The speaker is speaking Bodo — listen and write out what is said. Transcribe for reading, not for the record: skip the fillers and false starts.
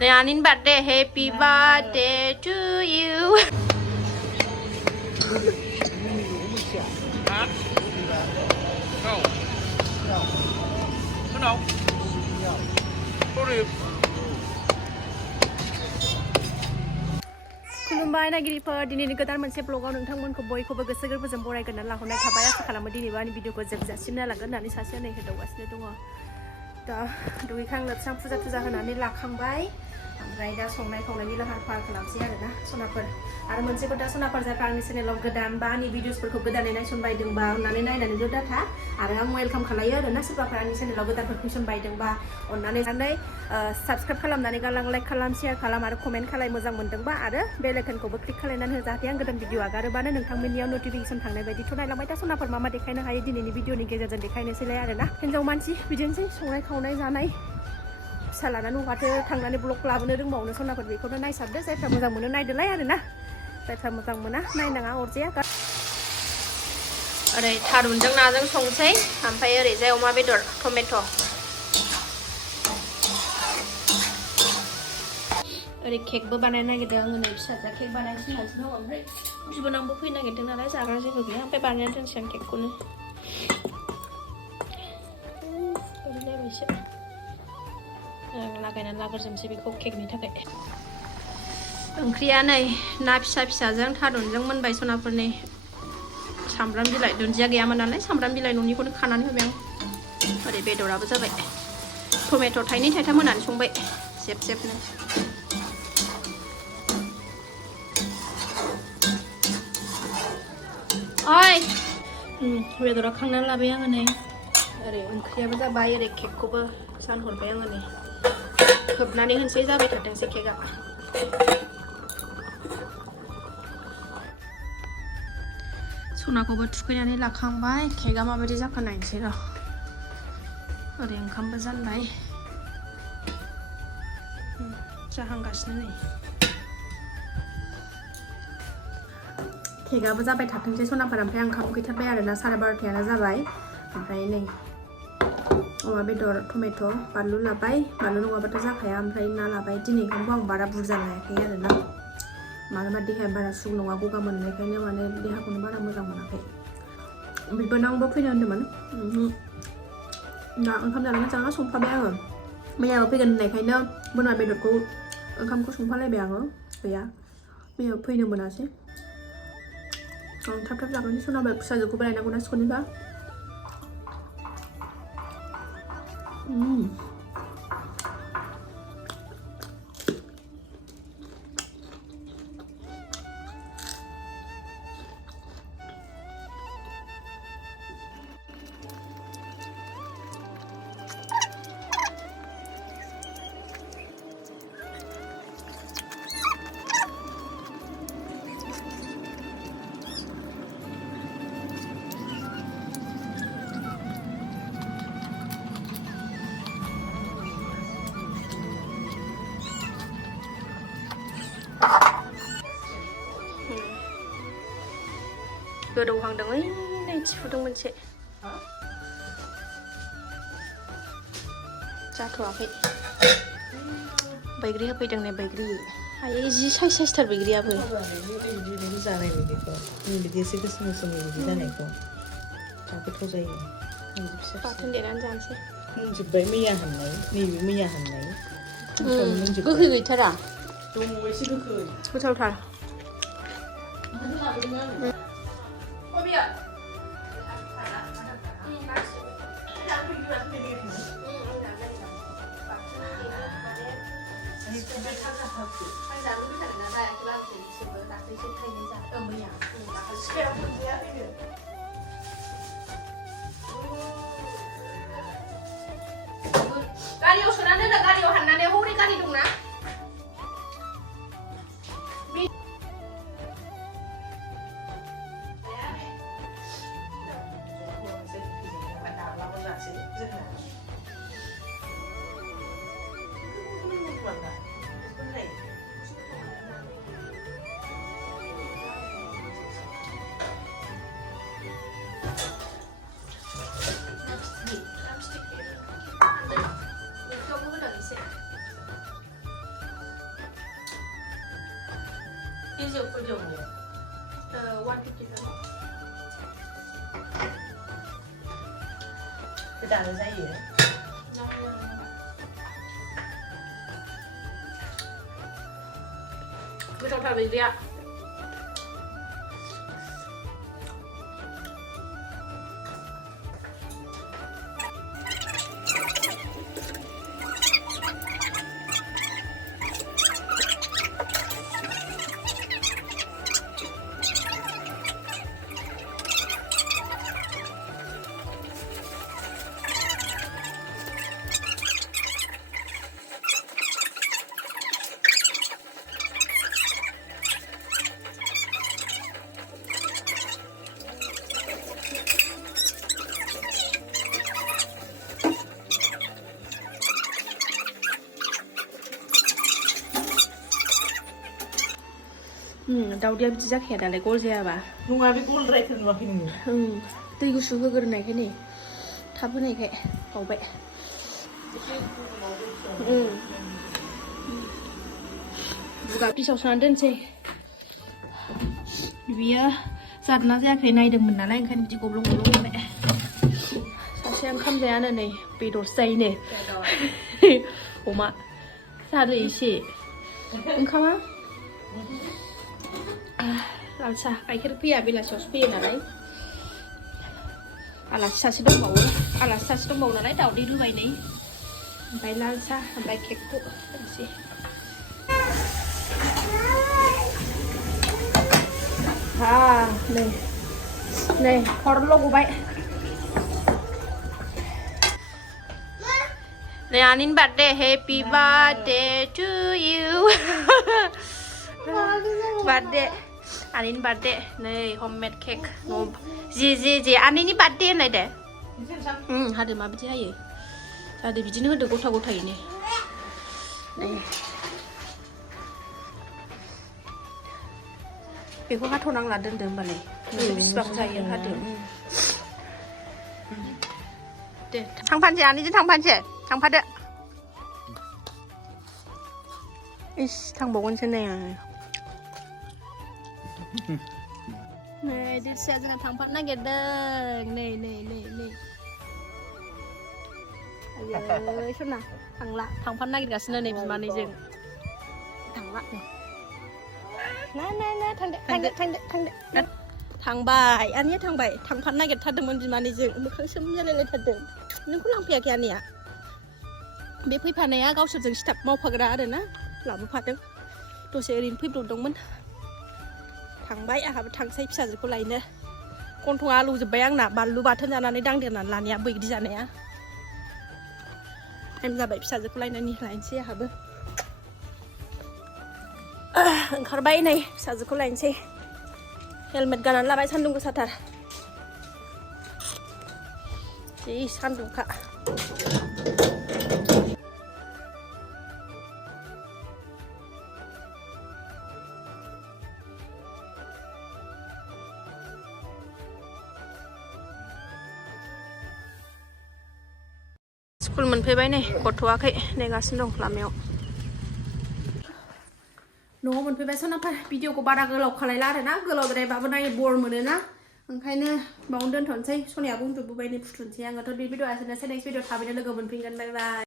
Ryanin birthday happy birthday to you คุณลุงบายนายกิริเพอดินี่ก็ตั้งมันเชฟโลกเอาหนึ่งทั้งมันขบวยขบกระเซกระจำโบไรกันนั่นละคนในขับไปอาศัยขลังมาดินี่ว่านี่วิดีโอก็จะจัดชิ้นนั่นหลังกันนั่นนี่ชาเชียในเหตุวัสดุตรงอ่ะแต่ดูอีกครั้งเลิศช่างผู้จัดขนาดนี้หลักคำใบไรได้ส่งในของในนี้ละหันควายขลังเสียเลยนะสนับสนุนadaมันเชฟก็ได้สนับสนุนใจฟังในเสนอลงกระดานบ้านนี่วิดีโอสเปิดขบกระดานในชนใบดึงบ้านนั่นในนั่นดูด้าท่าada yang welcome kalian dan nasib apa ini channel logo dan perfusion by deng ba onane sanai subscribe खालामनानै गालां like खालाम share खालाम आरो comment खालाय मोजां मोनदोंबा आरो bell icon-खौबो click खालायनानै हो जाहाथे आं गोदान भिडिअ आगारोबानो नोंथांमोननियाव notification थांनाय बायदि थ' नायलांबाय दा सनाफोर मा मा देखायनो हायो दिनैनि भिडिअनि गेजेरजों देखायनोसैलाय आरोना हिन्जाव मानसि बिदिनोसै संनाय खावनाय जानाय फिसा लानानै हगारथो थांनानै ब्लग लाबोनो रोंबावनो सनाफोर बेखौनो नायसाबदो जायफ्रा मोजां मोनो नायदोलाय आरोना जायफ्रा मोजां मोना नायनाङा अरजाया ओरै थारुनजों नाजों संसै ओमफ्राय ओरैजाय अमा बेदर टमेट' ओरै केकबो बानायनो नागिरदों आङो नै फिसाजा केक बानायसिनो दं ओमफ्राय बिबोनांबो फैनो नागिरदों नालाय जाग्रा जेबो गैया ओमफ्राय बानायनानै दोनसै आं केकखौनो ओरैलायबायसो लागायनानै लाग्रोजोबसै बेखौ केकनि थाखाय ओंख्रिया नै ना फिसा फिसाजों थारुनजों मोनबाय सनाफोरनि सामब्राम बिलाइ दुन्दिया गैयामोन नालाय सामब्राम बिलाइ न'निखौनो खानानै होबाय आं ओरै बेदराबो जाबाय टमेट' थाइनै थाइथाम होनानै संबाय जेब जेबनो ओइ बेदरा खांनानै लाबाय आङो नै ओरै ओंख्रियाबो जाबाय ओरै केकखौबो जानहरबाय आङो नै खोबनानै होनसै जाबाय थाथोंसै केकआ सनाखौबो थुखैनानै लाखांबाय केकआ माबायदि जाखो नायनोसै र' ओरै ओंखामबो जानबाय जाहांगासिनो नै केकआबो जाबाय थाथोंसै सनाफोर ओमफ्राय ओंखाम उखैथारबाय आरोना 12:30 जाबाय ओमफ्राय नै अमा बेदर टमेट' बानलु लाबाय बानलु नङाबाथ' जाखाया ओमफ्राय ना लाबाय दिनै ओंखामखौ आं बारा बुरजा लायाखै आरोना मानोना देहाया बारा सुग नङा गगा मोननायखायनो माने देहाखौनो बारा मोजां मोनाखै बिबोनांबो फैनो होनदोंमोन ना ओंखाम जानानै जाना संफाबाय आङो मैयाबो फैगोन होननायखायनो बोरमा बेदरखौ ओंखामखौ संफालायबाय आङो गैया मैयाबो फैनो मोनासै आं थाब थाब जागोन सनाबा फिसाजोखौबो लायनांगौ ना स्कुलनिबा गोदौहांदों ओइ नै थिफुदों मोनसे जाथ'वाखै बैग्रि होफैदों नै बैग्रि आयै जि साइज साइजथार बैग्रियाबो जानाय बिदिखौ बिदि एसे गोसोम गोसोम बिदि जानायखौ गोथाव जायो बाथोन देनानै जानोसै मोनजोब्बाय मैया हाननाय नैबे मैया हाननाय गोखै गैथारा दङ एसे गोखै गोथावथार गारियाव सोनानै दोन गारियाव हाननानै हरै गारि दंना जानो जायो गोथावथार बैग्रिया दाउदैया बिदि जाखाया दालाय गल जायाबा नङा बे गलद्रायखौ नुवाखै नोङो दै गुसु होग्रोनायखाय नै थाब होनायखाय बावबाय बुगा पिसाव सोनानै दोनसै बियो जादोंना जायाखै नायदोंमोन नालाय ओंखायनो बिदि गब्लं गब्लं होबाय सासेया ओंखाम जायानो नै बेदरसो जायोनो अमा जादो एसे ओंखामा लाल साहा गाइखेर फैया बेलासियावसो फैयो नालाय आलासि सासे दंबावो नालाय दावदै रुबाय नै ओमफ्राय लाल साहा ओमफ्राय केकखौ होनोसै नै खर'ल' गबाय नै आनिन birthday happy birthday to you birthday आनिन बार्थडे नै हममेड केक जि आनिनि बार्थडे होननाय दे हादो माबायदि हायो जादो बिदिनो होदो गथा गथायैनो नै बेखौ हाथ'नांला दोनदो होमबालाय बिसिबां जायो हादो दे थांफानोसै आनिजों थांफादो इस थांबावगोनसो नै आङो नै दिसिया जोंना थांफानो नागिरदों नै आयै सना थांला थांफानो नागिरगासिनो नै बिमानैजों थांला ना थांदो थांबाय आनिया थांबाय थांफानो नागिरथारदोंमोन बिमानैजों मोखां सोम जालायलायथारदों नोंखौ लांफैयाखै आनिया बे फैफानाया गावसोरजों स्टाफ मावफाग्रा आरोना लाबोफादों दसे ओरैनो फैब्रबदोंमोन थांबाय आंहाबो थांसै फिसाजोखौ लायनो गन्थंआ आलौजोब्बाय आंना बानलु बाथोन जानानै दांदेरनानै लानाया बैग्रि जानाया टाइम जाबाय फिसाजोखौ लायनोसै आंहाबो ओंखारबाय नै फिसाजोखौ लायनोसै हेलमेट गाननानै लाबाय सान्दुं गोसाथार जि सान्दुंखा स्कुल मोनफैबाय नै गथ'वाखै नेगासिनो दं लामायाव न'आव मोनफैबाय सनाफा भिडिअखौ बारा गोलाव खालायला आरोना गोलावद्रायबाबो नायनो बर मोनोना ओंखायनो बावनो दोनथ'नोसै सनायाबो उन्दुबोबाय नै फुथुनोसै आङोथ' बे भिडिअआ एसेनोसै नेक्स्ट भिडिअ थाबैनो लोगो मोनफिनगोन बाय बाय